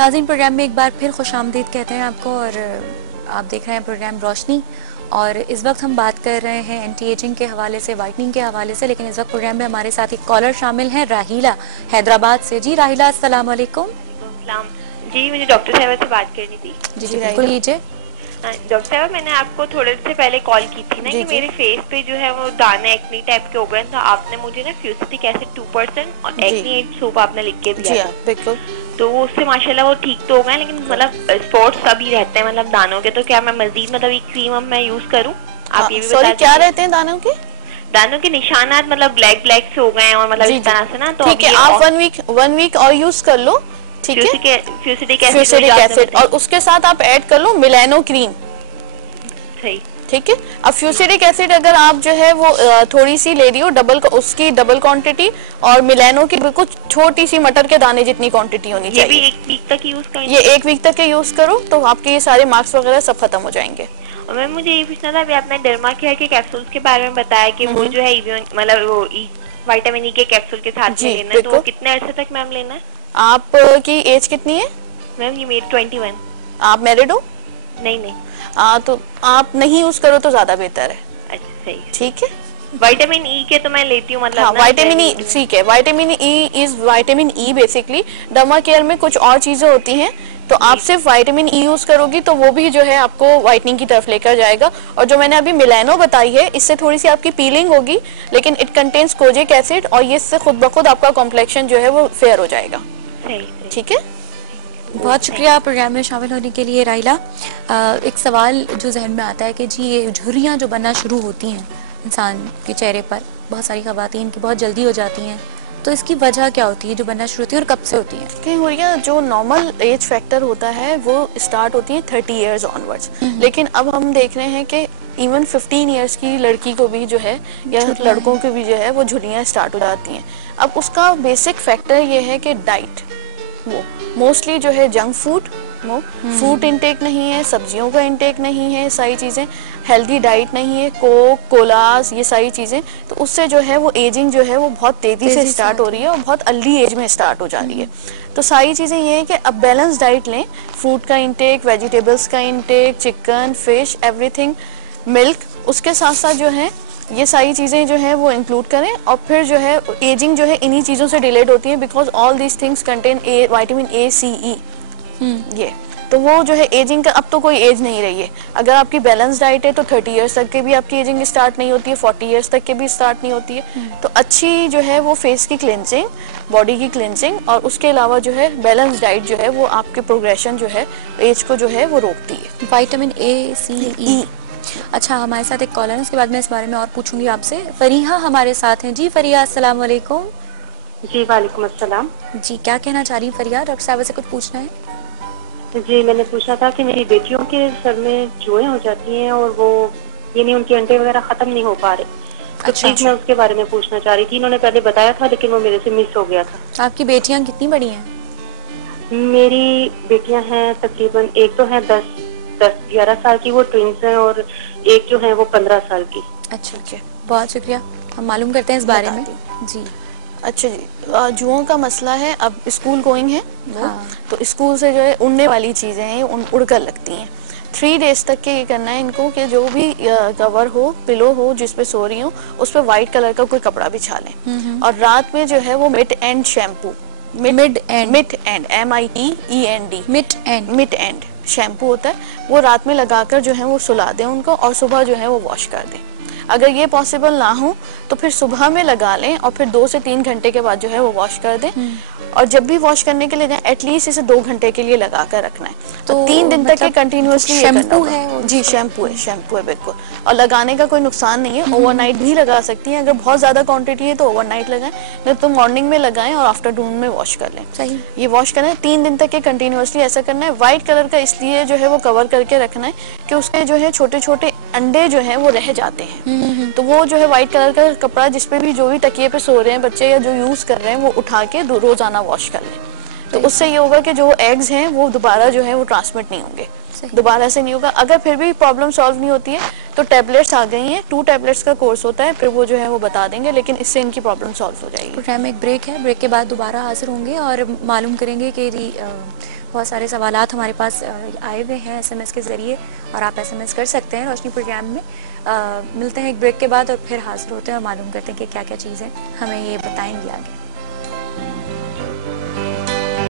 नाज़रीन, प्रोग्राम में एक बार फिर खुशामदीद कहते हैं आपको। और आप देख रहे हैं प्रोग्राम रोशनी। और इस वक्त हम बात कर रहे हैं एंटी एजिंग के हवाले से, वाइटनिंग के हवाले से। लेकिन इस वक्त प्रोग्राम में हमारे साथ एक कॉलर शामिल हैं, राहिला हैदराबाद से। जी राहिला, अस्सलाम वालेकुम। जी, मुझे डॉक्टर साहब से बात करनी थी। जी जी बिल्कुल कीजिए। डॉक्टर साहब, मैंने आपको थोड़े से पहले कॉल की थी ना कि मेरे फेस पे जो है वो दाने एक्नी टाइप के हो गए, तो आपने मुझे ना फ्यूसिटिक एसिड 2% और एक्नी एज सोप आपने लिख के दिया। बिल्कुल। तो वो उससे माशाल्लाह वो ठीक तो हो गए, लेकिन मतलब स्पॉट्स अभी रहते हैं मतलब दानों के। तो क्या मैं मजीद मतलब एक क्रीम अब मैं यूज करूँ? आप ये भी बता। क्या रहते हैं दानों के? दानों के निशानात मतलब ब्लैक ब्लैक से हो गए हैं और मतलब इस तरह से ना। तो ठीक है, आप 1 वीक और यूज कर लो। ठीक है, फ्यूसिटिक एसिड और उसके साथ आप ऐड कर लो मिलेनो क्रीम। सही, ठीक है। अब फ्यूसिडिक एसिड अगर आप जो है वो थोड़ी सी ले रही हो, उसकी डबल क्वांटिटी, और मिलेनो की बिल्कुल छोटी सी मटर के दाने जितनी क्वांटिटी होनी चाहिए। ये भी 1 वीक तक यूज करें? ये 1 वीक तक के यूज करो तो आपके ये सारे मार्क्स वगैरह सब खत्म हो जाएंगे। और मैम मुझे ये पूछना था, अभी आपने डर्मा केयर के कैप्सूल्स के बारे में बताया कि वो जो है मतलब वो विटामिन ई के कैप्सूल के साथ में लेना है, तो वो कितने अरसे तक मैम लेना है? आपकी एज कितनी है? मैम ये मेरी 21। आप मैरिड हो? नहीं। तो आप नहीं यूज करो तो ज्यादा बेहतर है। अच्छा, सही, ठीक है। विटामिन ई के तो मैं लेती हूँ मतलब। विटामिन ई ठीक है। Vitamin E basically derma care में कुछ और चीजें होती हैं, तो आप सिर्फ विटामिन ई यूज करोगी तो वो भी जो है आपको व्हाइटनिंग की तरफ लेकर जाएगा। और जो मैंने अभी मिलेनो बताई है, इससे थोड़ी सी आपकी पीलिंग होगी, लेकिन इट कंटेन्स कोजिक एसिड और ये इससे खुद ब खुद आपका कॉम्प्लेक्शन जो है वो फेयर हो जाएगा। ठीक है, बहुत शुक्रिया प्रोग्राम में शामिल होने के लिए राहिला। एक सवाल जो जहन में आता है कि जी ये झुर्रियाँ जो बनना शुरू होती हैं इंसान के चेहरे पर, बहुत सारी ख़वातीन की बहुत जल्दी हो जाती हैं, तो इसकी वजह क्या होती है जो बनना शुरू होती है और कब से होती है? कहीं हुर्रियाँ जो नॉर्मल एज फैक्टर होता है वो स्टार्ट होती है 30 इयर्स ऑनवर्ड्स, लेकिन अब हम देख रहे हैं कि इवन 15 इयर्स की लड़की को भी जो है या लड़कों को भी जो है वो झुर्रियाँ स्टार्ट हो जाती हैं। अब उसका बेसिक फैक्टर ये है कि डाइट, वो मोस्टली जो है जंक फूड, वो फ्रूट इंटेक नहीं है, सब्जियों का इंटेक नहीं है, सारी चीज़ें हेल्दी डाइट नहीं है, कोक कोलास ये सारी चीज़ें, तो उससे जो है वो एजिंग जो है वो बहुत तेज़ी से स्टार्ट हो रही है और बहुत अर्ली एज में स्टार्ट हो जा रही है। तो सारी चीज़ें ये है कि अब बैलेंस डाइट लें, फ्रूट का इंटेक, वेजिटेबल्स का intake, chicken fish everything, milk, उसके साथ साथ जो है ये सारी चीज़ें जो है वो इंक्लूड करें। और फिर जो है एजिंग जो है इन्हीं चीज़ों से डिलेड होती है, because all these things contain vitamin A C E. ये तो वो जो है एजिंग का अब तो कोई एज नहीं रही है। अगर आपकी बैलेंस डाइट है तो 30 इयर्स तक के भी आपकी एजिंग स्टार्ट नहीं होती है, 40 इयर्स तक के भी स्टार्ट नहीं होती है। तो अच्छी जो है वो फेस की क्लिनजिंग, बॉडी की क्लिनजिंग और उसके अलावा जो है बैलेंस डाइट जो है वो आपके प्रोग्रेशन जो है एज को जो है वो रोकती है। विटामिन ए सी ई। अच्छा, हमारे साथ एक कॉलर है, उसके बाद मैं इस बारे में और पूछूंगी आपसे। फरीहा हमारे साथ हैं। जी फरीहा, अस्सलाम वालेकुम। जी वालेकुम अस्सलाम। जी, क्या कहना चाह रही हैं फरीहा? डॉक्टर साहब से कुछ पूछना है? जी, मैंने पूछा था कि मेरी बेटियों के सर में जुएं हो जाती हैं और वो ये नहीं, उनके अंडे वगैरह खत्म नहीं हो पा रहे। तो प्लीज मैं उसके बारे में पूछना चाह रही थी। इन्होंने पहले बताया था लेकिन वो मेरे से मिस हो गया था। आपकी बेटियां कितनी बड़ी हैं? मेरी बेटियां हैं तकरीबन, एक तो है 10-11 साल की, वो ट्विंस हैं, और एक जो है वो 15 साल की। अच्छा, बहुत शुक्रिया, हम मालूम करते हैं इस बारे में। जी अच्छा जी, जुओं का मसला है। अब स्कूल गोइंग है तो स्कूल से जो है उड़ने वाली चीज़ें हैं उड़कर लगती हैं। 3 डेज तक के ये करना है इनको कि जो भी कवर हो, पिलो हो जिस पे सो रही हो, उस पर व्हाइट कलर का कोई कपड़ा बिछा लें। और रात में जो है वो mid and shampoo, mid and mid and shampoo होता है, वो रात में लगाकर जो है वो सुला दें उनको और सुबह जो है वो वॉश कर दें। अगर ये पॉसिबल ना हो तो फिर सुबह में लगा लें और फिर 2 से 3 घंटे के बाद जो है वो वॉश कर दें। और जब भी वॉश करने के लिए जाए एटलीस्ट इसे 2 घंटे के लिए लगा कर रखना है। तो 3 दिन तक के कंटिन्यूअसली शैम्पू है? जी शैम्पू है बिल्कुल। और लगाने का कोई नुकसान नहीं है, ओवरनाइट भी लगा सकती हैं। अगर बहुत ज़्यादा क्वांटिटी है तो ओवरनाइट लगाएं, नहीं तो मॉर्निंग में लगाएं और आफ्टरनून में वॉश कर लें। सही, ये वॉश करना है 3 दिन तक के कंटिन्यूअसली ऐसा करना है। व्हाइट कलर का इसलिए जो है वो कवर करके रखना है कि उसके जो है छोटे छोटे अंडे जो है वो रह जाते हैं। तो वो जो है व्हाइट कलर का कपड़ा जिसपे भी जो भी तकिए पे सो रहे हैं बच्चे या जो यूज कर रहे हैं वो उठा के रोजाना वॉश कर लें। तो उससे ये होगा कि जो एग्स हैं वो दोबारा जो है वो ट्रांसमिट नहीं होंगे, दोबारा से नहीं होगा। अगर फिर भी प्रॉब्लम सॉल्व नहीं होती है तो टैबलेट्स आ गई हैं, 2 टैबलेट्स का कोर्स होता है, फिर वो जो है वो बता देंगे, लेकिन इससे इनकी प्रॉब्लम सॉल्व हो जाएगी। प्रोग्राम में एक ब्रेक है, ब्रेक के बाद दोबारा हाजिर होंगे और मालूम करेंगे कि बहुत सारे सवालात हमारे पास आए हुए हैं SMS के ज़रिए, और आप SMS कर सकते हैं रोशनी प्रोग्राम में। मिलते हैं एक ब्रेक के बाद और फिर हाजिर होते हैं और मालूम करते हैं कि क्या क्या चीज़ें हमें ये बताएंगी आगे।